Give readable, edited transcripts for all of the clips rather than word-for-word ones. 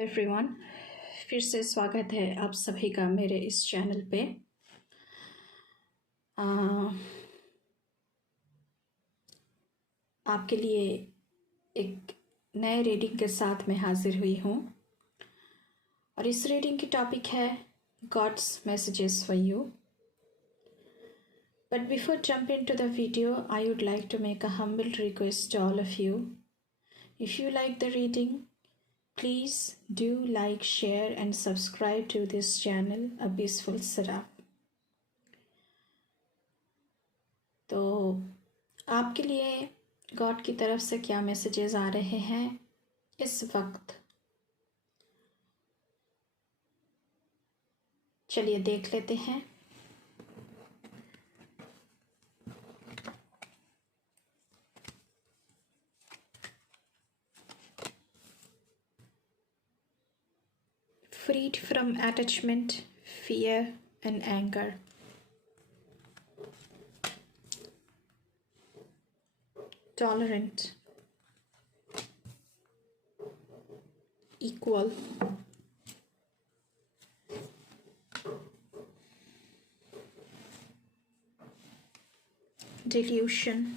Everyone, फिर से स्वागत है आप सभी का मेरे इस चैनल पे। आपके लिए एक नए रीडिंग के साथ मैं हाजिर हुई हूँ और इस रीडिंग की टॉपिक है God's messages for you. But before jump into the video, I would like to make a humble request to all of you. If you like the reading, please do like, share and subscribe to this channel, A Peaceful Seraph. तो आपके लिए God की तरफ से क्या messages आ रहे हैं इस वक्त, चलिए देख लेते हैं। Freed from attachment, fear and anger. Tolerant, equal, delusion,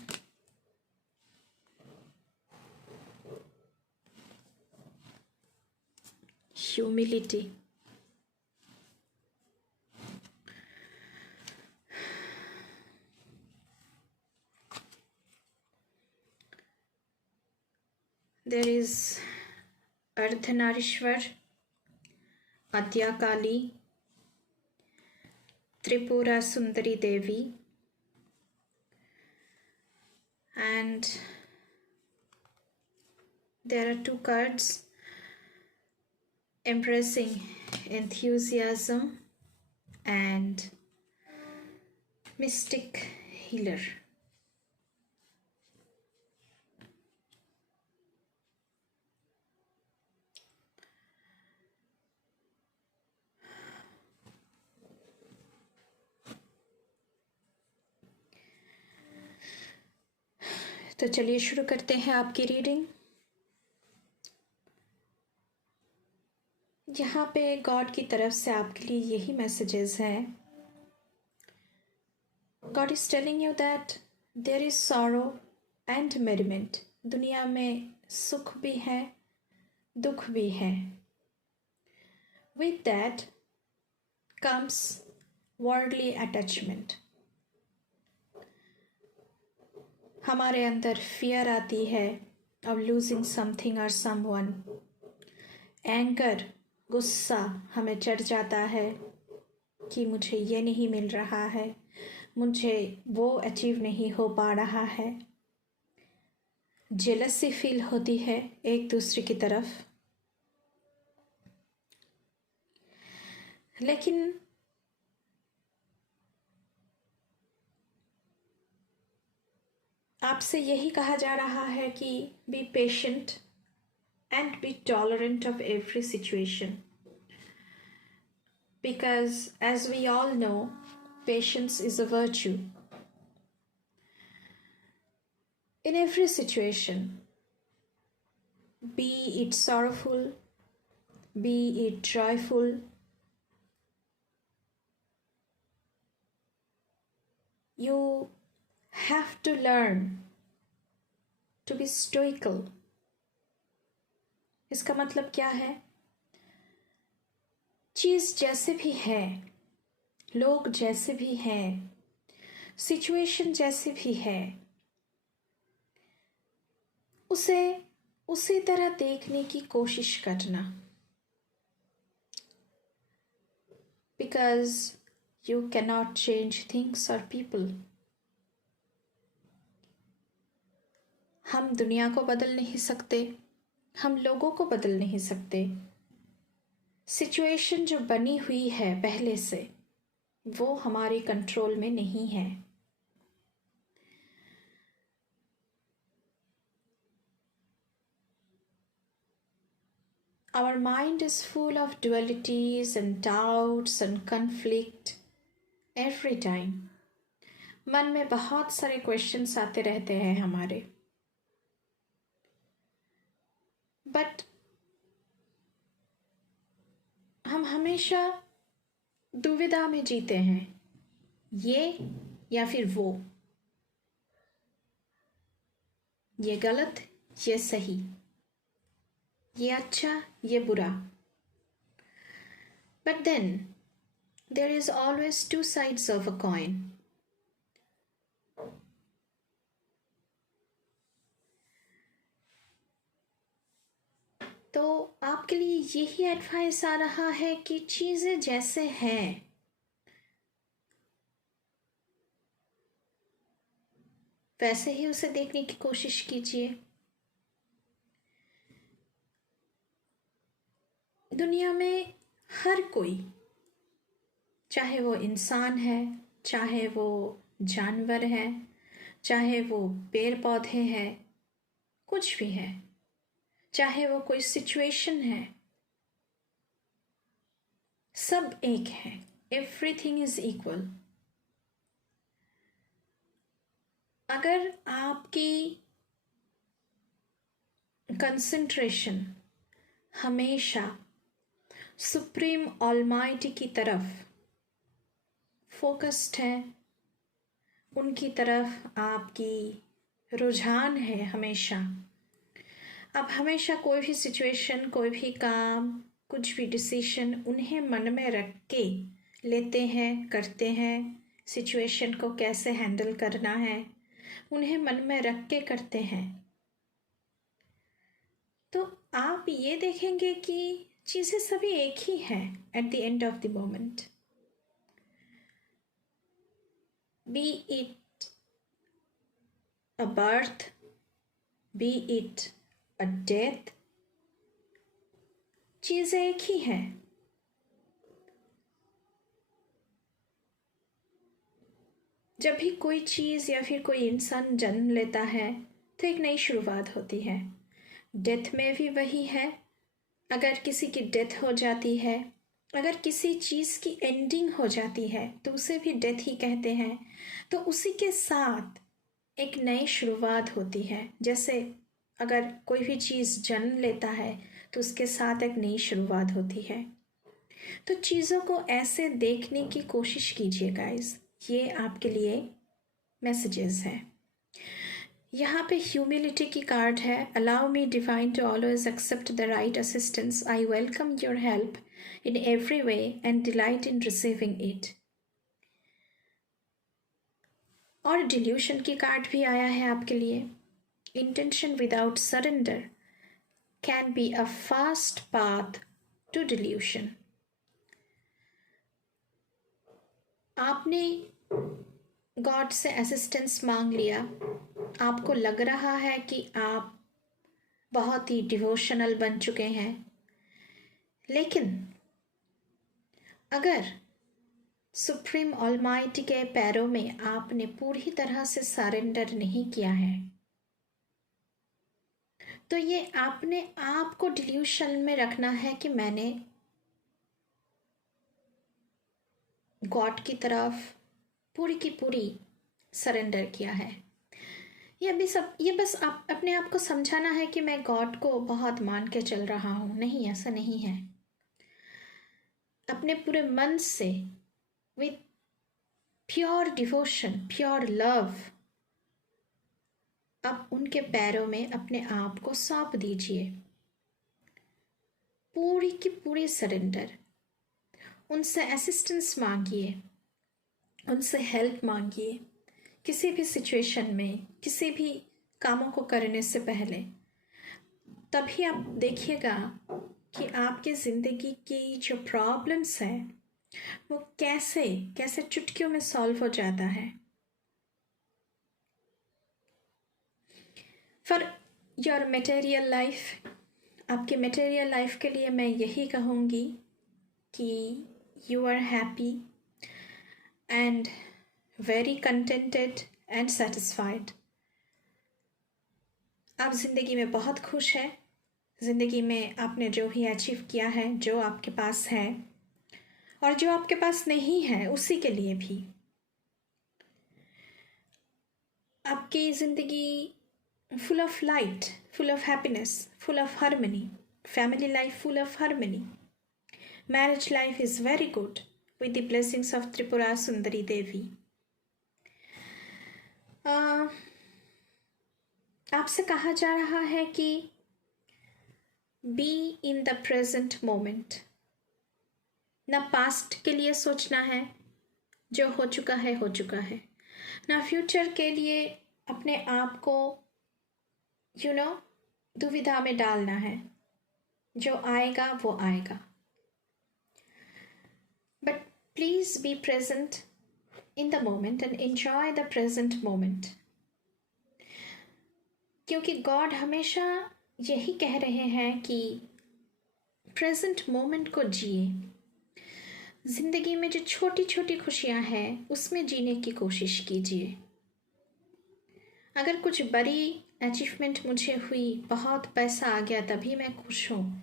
humility, there is Ardhanarishwar, Adyakali, Tripura Sundari Devi, and there are two cards, embracing enthusiasm and mystic healer. तो चलिए शुरू करते हैं आपकी रीडिंग। यहाँ पे गॉड की तरफ से आपके लिए यही मैसेजेस हैं। God is telling you that there is sorrow and merriment. दुनिया में सुख भी है, दुख भी है। With that comes worldly attachment. हमारे अंदर फियर आती है ऑफ लूजिंग समथिंग और समवन। एंगर, गुस्सा हमें चढ़ जाता है कि मुझे ये नहीं मिल रहा है, मुझे वो अचीव नहीं हो पा रहा है। जेलसी फील होती है एक दूसरे की तरफ। लेकिन आपसे यही कहा जा रहा है कि be patient and be tolerant of every situation, because as we all know, patience is a virtue. In every situation, be it sorrowful, be it joyful, you have to learn to be stoical. इसका मतलब क्या है? चीज जैसे भी है, लोग जैसे भी हैं, सिचुएशन जैसे भी है, उसे उसी तरह देखने की कोशिश करना। Because you cannot change things or people. हम दुनिया को बदल नहीं सकते, हम लोगों को बदल नहीं सकते। सिचुएशन जो बनी हुई है पहले से, वो हमारे कंट्रोल में नहीं है। Our mind is full of dualities and doubts and conflict every time. मन में बहुत सारे क्वेश्चंस आते रहते हैं हमारे। बट हमेशा दुविधा में जीते हैं, ये या फिर वो, ये गलत, ये सही, ये अच्छा, ये बुरा. But then there is always two sides of a coin. तो आपके लिए यही एडवाइस आ रहा है कि चीजें जैसे हैं वैसे ही उसे देखने की कोशिश कीजिए. दुनिया में हर कोई, चाहे वो इंसान है, चाहे वो जानवर है, चाहे वो पेड़ पौधे हैं, कुछ भी है, चाहे वो कोई सिचुएशन है, सब एक है. Everything is equal. अगर आपकी कंसंट्रेशन हमेशा सुप्रीम ऑलमाइटी की तरफ फोकस्ड है, उनकी तरफ आपकी रुझान है हमेशा, आप हमेशा कोई भी सिचुएशन, कोई भी काम, कुछ भी डिसीजन उन्हें मन में रख के लेते हैं, करते हैं. सिचुएशन को कैसे हैंडल करना है उन्हें मन में रख के करते हैं. तो आप ये देखेंगे कि चीज़ें सभी एक ही हैं at the end of the moment. B it a birth, B it a death, चीज़ें एक ही हैं. जब भी कोई चीज़ या फिर कोई इंसान जन्म लेता है तो एक नई शुरुआत होती है. डेथ में भी वही है. अगर किसी की डेथ हो जाती है, अगर किसी चीज़ की एंडिंग हो जाती है तो उसे भी डेथ ही कहते हैं. तो उसी के साथ एक नई शुरुआत होती है. जैसे अगर कोई भी चीज़ जन्म लेता है तो उसके साथ एक नई शुरुआत होती है. तो चीज़ों को ऐसे देखने की कोशिश कीजिए गाइस. ये आपके लिए मैसेजेस हैं. यहाँ पे ह्यूमिलिटी की कार्ड है. Allow me divine to always accept the right assistance. I welcome your help in every way and delight in receiving it. और डिल्यूशन की कार्ड भी आया है आपके लिए. Intention without surrender can be a fast path to delusion. आपने God से assistance मांग लिया, आपको लग रहा है कि आप बहुत ही डिवोशनल बन चुके हैं, लेकिन अगर सुप्रीम ऑलमाइटी के पैरों में आपने पूरी तरह से सरेंडर नहीं किया है तो ये आपने आप को डिल्यूशन में रखना है कि मैंने गॉड की तरफ पूरी की पूरी सरेंडर किया है. ये बस आप अपने आप को समझाना है कि मैं गॉड को बहुत मान के चल रहा हूँ. नहीं, ऐसा नहीं है. अपने पूरे मन से with pure devotion, pure love, आप उनके पैरों में अपने आप को सौंप दीजिए. पूरी की पूरी सरेंडर. उनसे असिस्टेंस मांगिए, उनसे हेल्प मांगिए. किसी भी सिचुएशन में, किसी भी कामों को करने से पहले, तभी आप देखिएगा कि आपकी ज़िंदगी की जो प्रॉब्लम्स हैं वो कैसे कैसे चुटकियों में सॉल्व हो जाता है. फॉर योर मटेरियल लाइफ, आपके मटेरियल लाइफ के लिए मैं यही कहूँगी कि you are happy and very contented and satisfied. आप ज़िंदगी में बहुत खुश हैं. ज़िंदगी में आपने जो भी अचीव किया है, जो आपके पास है और जो आपके पास नहीं है, उसी के लिए भी आपकी ज़िंदगी full of light, full of happiness, full of harmony, family life full of harmony, Marriage life is very good with the blessings of Tripura Sundari Devi. आपसे कहा जा रहा है कि be in the present moment. ना past के लिए सोचना है, जो हो चुका है हो चुका है, ना फ्यूचर के लिए अपने आप को दुविधा में डालना है। जो आएगा वो आएगा, but please be present in the moment and enjoy the present moment, क्योंकि गॉड हमेशा यही कह रहे हैं कि प्रेजेंट मोमेंट को जिए। जिंदगी में जो छोटी छोटी खुशियां हैं उसमें जीने की कोशिश कीजिए। अगर कुछ बड़ी अचीवमेंट मुझे हुई, बहुत पैसा आ गया, तभी मैं खुश हूँ,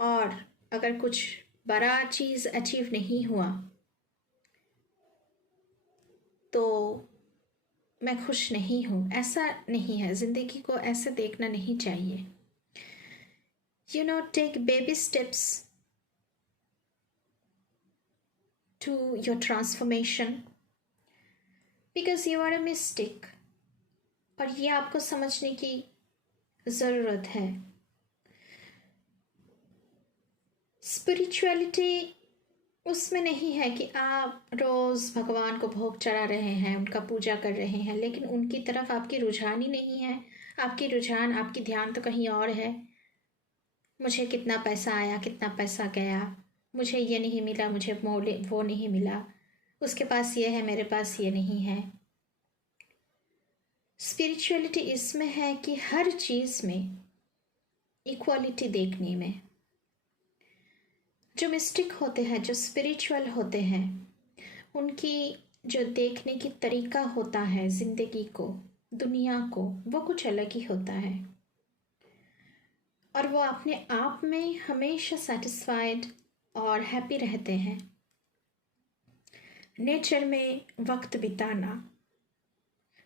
और अगर कुछ बड़ा चीज़ अचीव नहीं हुआ तो मैं खुश नहीं हूँ, ऐसा नहीं है। ज़िंदगी को ऐसे देखना नहीं चाहिए। Take baby steps to your transformation because you are a mistake, और ये आपको समझने की ज़रूरत है। स्पिरिचुअलिटी उसमें नहीं है कि आप रोज़ भगवान को भोग चढ़ा रहे हैं, उनका पूजा कर रहे हैं, लेकिन उनकी तरफ आपकी रुझान ही नहीं है। आपकी ध्यान तो कहीं और है। मुझे कितना पैसा आया, कितना पैसा गया, मुझे ये नहीं मिला, मुझे वो नहीं मिला, उसके पास ये है, मेरे पास ये नहीं है। स्पिरिचुअलिटी इसमें है कि हर चीज़ में इक्वालिटी देखने में। जो मिस्टिक होते हैं, जो स्पिरिचुअल होते हैं, उनकी जो देखने की तरीका होता है ज़िंदगी को, दुनिया को, वो कुछ अलग ही होता है, और वो अपने आप में हमेशा सेटिस्फाइड और हैप्पी रहते हैं। नेचर में वक्त बिताना,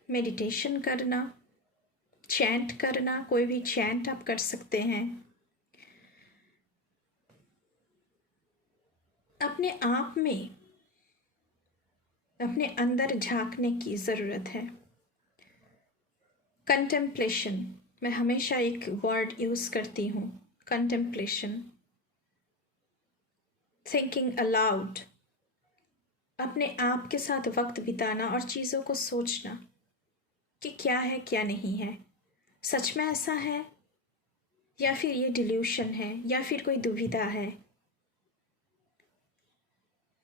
मेडिटेशन करना, चैंट करना, कोई भी चैंट आप कर सकते हैं। अपने आप में, अपने अंदर झांकने की ज़रूरत है। कंटेम्पलेशन, मैं हमेशा एक वर्ड यूज़ करती हूँ, कंटेम्पलेशन, थिंकिंग अलाउड, अपने आप के साथ वक्त बिताना और चीज़ों को सोचना कि क्या है क्या नहीं है, सच में ऐसा है या फिर ये डिल्यूशन है या फिर कोई दुविधा है।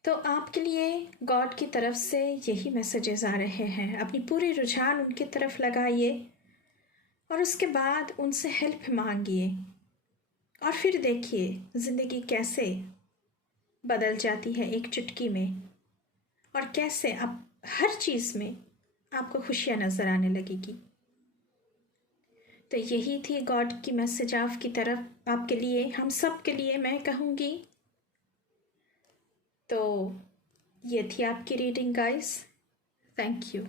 तो आपके लिए गॉड की तरफ से यही मैसेजेस आ रहे हैं। अपनी पूरी रुझान उनकी तरफ लगाइए और उसके बाद उनसे हेल्प मांगिए, और फिर देखिए ज़िंदगी कैसे बदल जाती है एक चुटकी में, और कैसे आप हर चीज़ में आपको खुशियाँ नज़र आने लगेगी। तो यही थी गॉड की मैसेज आपकी तरफ, आपके लिए, हम सब के लिए मैं कहूँगी। तो ये थी आपकी रीडिंग गाइस। Thank you.